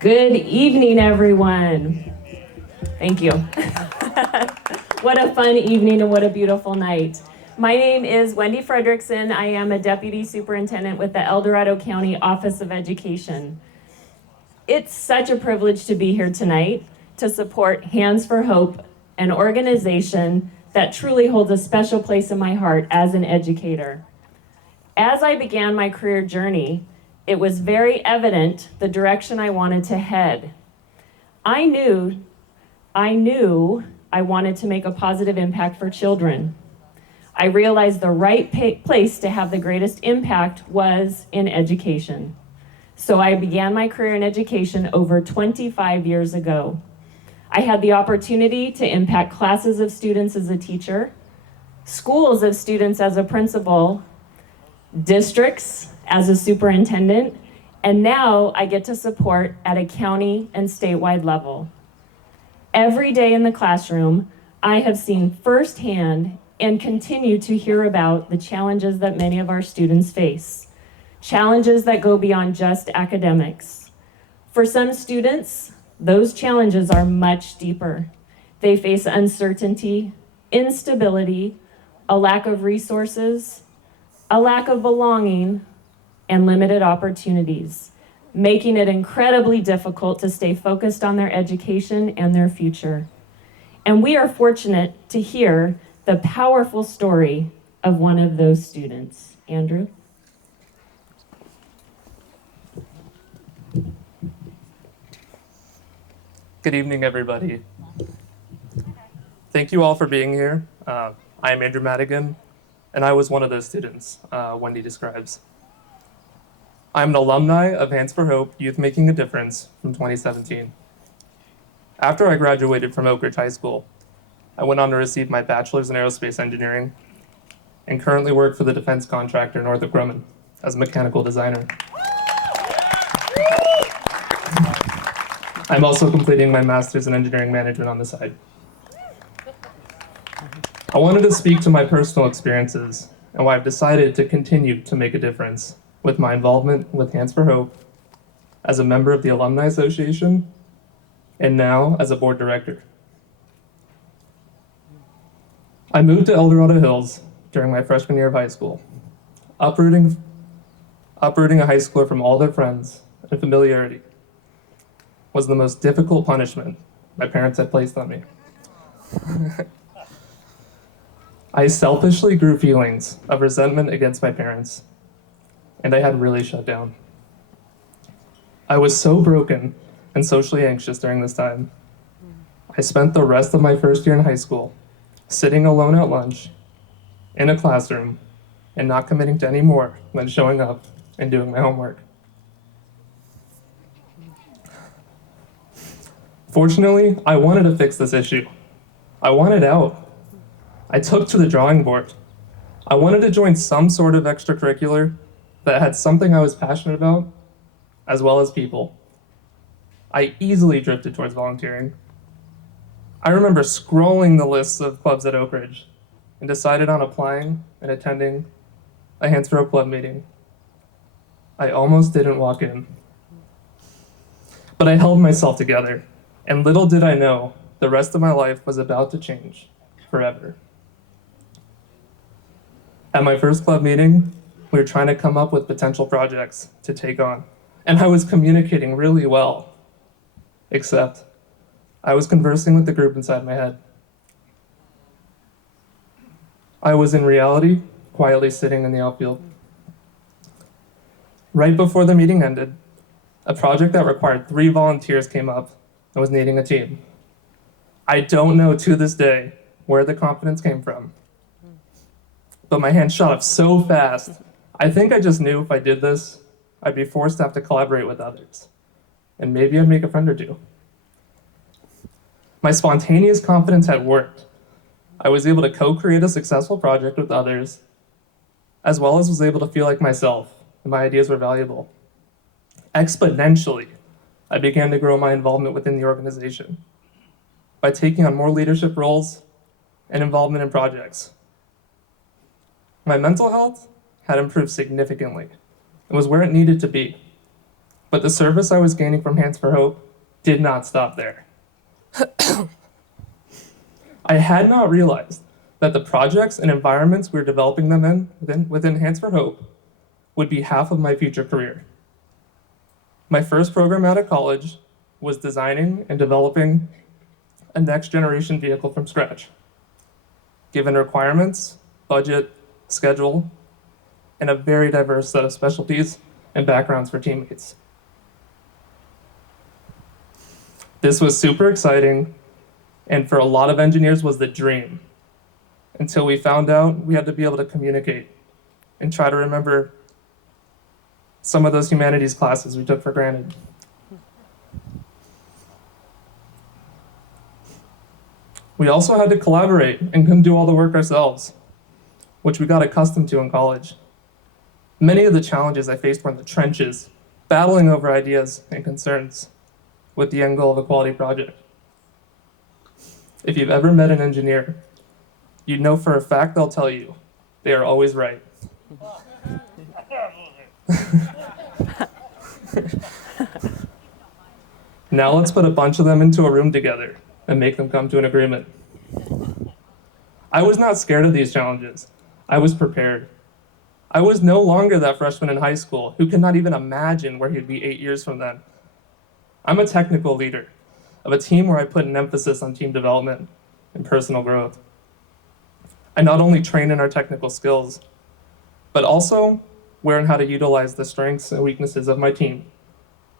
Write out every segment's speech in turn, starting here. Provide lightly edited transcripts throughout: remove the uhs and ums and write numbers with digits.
Good evening, everyone. Thank you. What a fun evening and what a beautiful night. My name is Wendy Fredrickson. I am a Deputy Superintendent with the El Dorado County Office of Education. It's such a privilege to be here tonight to support Hands4Hope, an organization that truly holds a special place in my heart as an educator. As I began my career journey, it was very evident the direction I wanted to head. I knew I wanted to make a positive impact for children. I realized the right place to have the greatest impact was in education. So I began my career in education over 25 years ago. I had the opportunity to impact classes of students as a teacher, schools of students as a principal, districts as a superintendent, and now I get to support at a county and statewide level. Every day in the classroom, I have seen firsthand and continue to hear about the challenges that many of our students face, challenges that go beyond just academics. For some students, those challenges are much deeper. They face uncertainty, instability, a lack of resources, a lack of belonging, and limited opportunities, making it incredibly difficult to stay focused on their education and their future. And we are fortunate to hear the powerful story of one of those students. Andrew? Good evening, everybody. Thank you all for being here. I am Andrew Madigan, and I was one of those students Wendy describes. I'm an alumni of Hands4Hope Youth Making a Difference from 2017. After I graduated from Oak Ridge High School, I went on to receive my bachelor's in aerospace engineering and currently work for the defense contractor Northrop Grumman as a mechanical designer. I'm also completing my master's in engineering management on the side. I wanted to speak to my personal experiences and why I've decided to continue to make a difference with my involvement with Hands4Hope as a member of the Alumni Association and now as a board director. I moved to El Dorado Hills during my freshman year of high school. Uprooting a high schooler from all their friends and familiarity was the most difficult punishment my parents had placed on me. I selfishly grew feelings of resentment against my parents, and I had really shut down. I was so broken and socially anxious during this time. I spent the rest of my first year in high school sitting alone at lunch in a classroom and not committing to any more than showing up and doing my homework. Fortunately, I wanted to fix this issue. I wanted out. I took to the drawing board. I wanted to join some sort of extracurricular that had something I was passionate about, as well as people. I easily drifted towards volunteering. I remember scrolling the lists of clubs at Oak Ridge and decided on applying and attending a Hands4Hope club meeting. I almost didn't walk in. But I held myself together, and little did I know, the rest of my life was about to change forever. At my first club meeting, we were trying to come up with potential projects to take on, and I was communicating really well, except I was conversing with the group inside my head. I was in reality quietly sitting in the outfield. Right before the meeting ended, a project that required 3 volunteers came up and was needing a team. I don't know to this day where the confidence came from, but my hand shot up so fast. I think I just knew if I did this, I'd be forced to have to collaborate with others, and maybe I'd make a friend or two. My spontaneous confidence had worked. I was able to co-create a successful project with others, as well as was able to feel like myself, and my ideas were valuable. Exponentially, I began to grow my involvement within the organization by taking on more leadership roles and involvement in projects. My mental health had improved significantly and was where it needed to be. But the service I was gaining from Hands4Hope did not stop there. I had not realized that the projects and environments we were developing them in within Hands4Hope would be half of my future career. My first program out of college was designing and developing a next generation vehicle from scratch, given requirements, budget, schedule, and a very diverse set of specialties and backgrounds for teammates. This was super exciting, and for a lot of engineers was the dream, until we found out we had to be able to communicate and try to remember some of those humanities classes we took for granted. We also had to collaborate and couldn't do all the work ourselves, which we got accustomed to in college. Many of the challenges I faced were in the trenches, battling over ideas and concerns with the end goal of a quality project. If you've ever met an engineer, you'd know for a fact they'll tell you they are always right. Now let's put a bunch of them into a room together and make them come to an agreement. I was not scared of these challenges. I was prepared. I was no longer that freshman in high school who could not even imagine where he'd be 8 years from then. I'm a technical leader of a team where I put an emphasis on team development and personal growth. I not only train in our technical skills, but also learn how to utilize the strengths and weaknesses of my team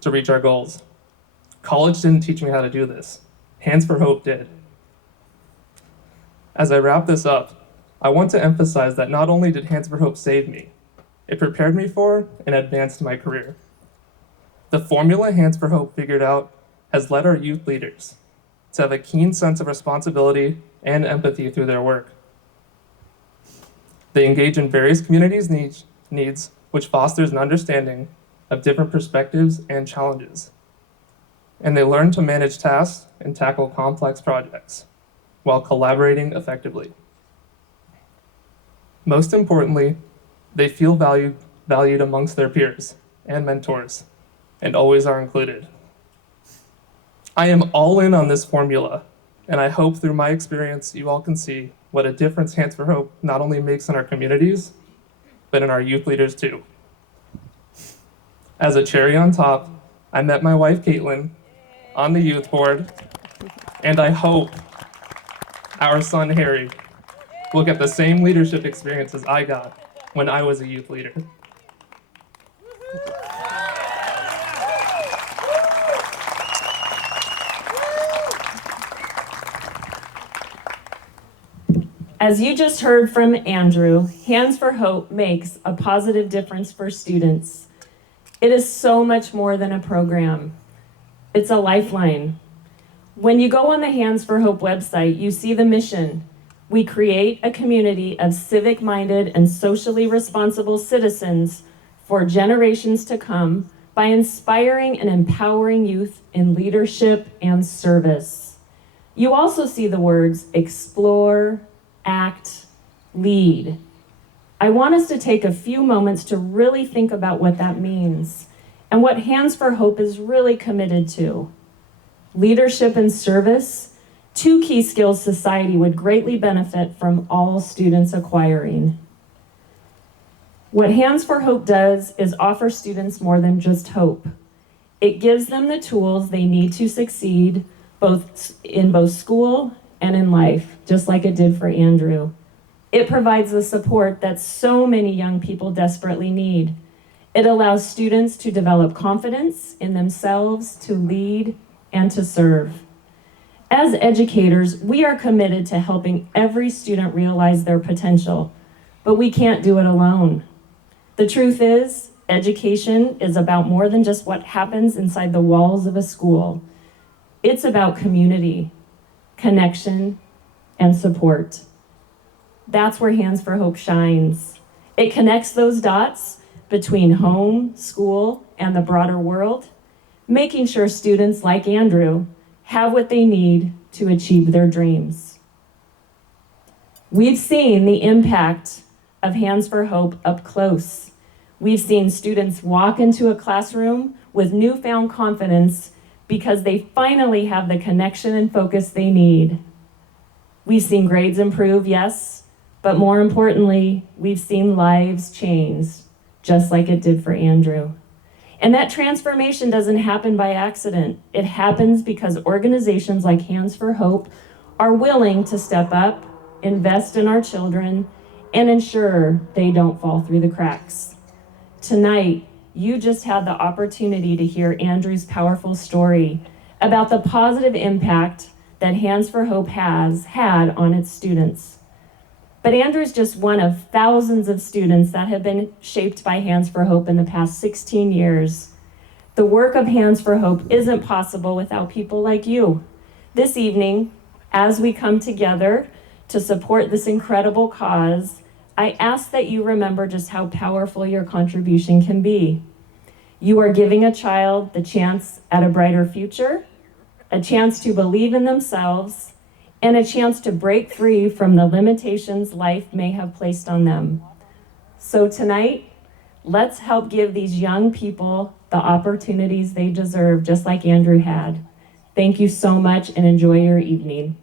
to reach our goals. College didn't teach me how to do this. Hands4Hope did. As I wrap this up, I want to emphasize that not only did Hands4Hope save me, it prepared me for and advanced my career. The formula Hands4Hope figured out has led our youth leaders to have a keen sense of responsibility and empathy through their work. They engage in various communities' needs, which fosters an understanding of different perspectives and challenges. And they learn to manage tasks and tackle complex projects while collaborating effectively. Most importantly, they feel valued amongst their peers and mentors, and always are included. I am all in on this formula, and I hope through my experience you all can see what a difference Hands4Hope not only makes in our communities, but in our youth leaders too. As a cherry on top, I met my wife Caitlin on the youth board, and I hope our son Harry will get the same leadership experience as I got when I was a youth leader. As you just heard from Andrew, Hands4Hope makes a positive difference for students. It is so much more than a program. It's a lifeline. When you go on the Hands4Hope website, you see the mission. We create a community of civic-minded and socially responsible citizens for generations to come by inspiring and empowering youth in leadership and service. You also see the words explore, act, lead. I want us to take a few moments to really think about what that means and what Hands4Hope is really committed to. Leadership and service, two key skills society would greatly benefit from all students acquiring. What Hands4Hope does is offer students more than just hope. It gives them the tools they need to succeed in both school and in life, just like it did for Andrew. It provides the support that so many young people desperately need. It allows students to develop confidence in themselves, to lead, and to serve. As educators, we are committed to helping every student realize their potential, but we can't do it alone. The truth is, education is about more than just what happens inside the walls of a school. It's about community, connection, and support. That's where Hands4Hope shines. It connects those dots between home, school, and the broader world, making sure students like Andrew have what they need to achieve their dreams. We've seen the impact of Hands4Hope up close. We've seen students walk into a classroom with newfound confidence because they finally have the connection and focus they need. We've seen grades improve, yes, but more importantly, we've seen lives change, just like it did for Andrew. And that transformation doesn't happen by accident. It happens because organizations like Hands4Hope are willing to step up, invest in our children, and ensure they don't fall through the cracks. Tonight, you just had the opportunity to hear Andrew's powerful story about the positive impact that Hands4Hope has had on its students. But Andrew's just one of thousands of students that have been shaped by Hands4Hope in the past 16 years. The work of Hands4Hope isn't possible without people like you. This evening, as we come together to support this incredible cause, I ask that you remember just how powerful your contribution can be. You are giving a child the chance at a brighter future, a chance to believe in themselves, and a chance to break free from the limitations life may have placed on them. So tonight, let's help give these young people the opportunities they deserve, just like Andrew had. Thank you so much and enjoy your evening.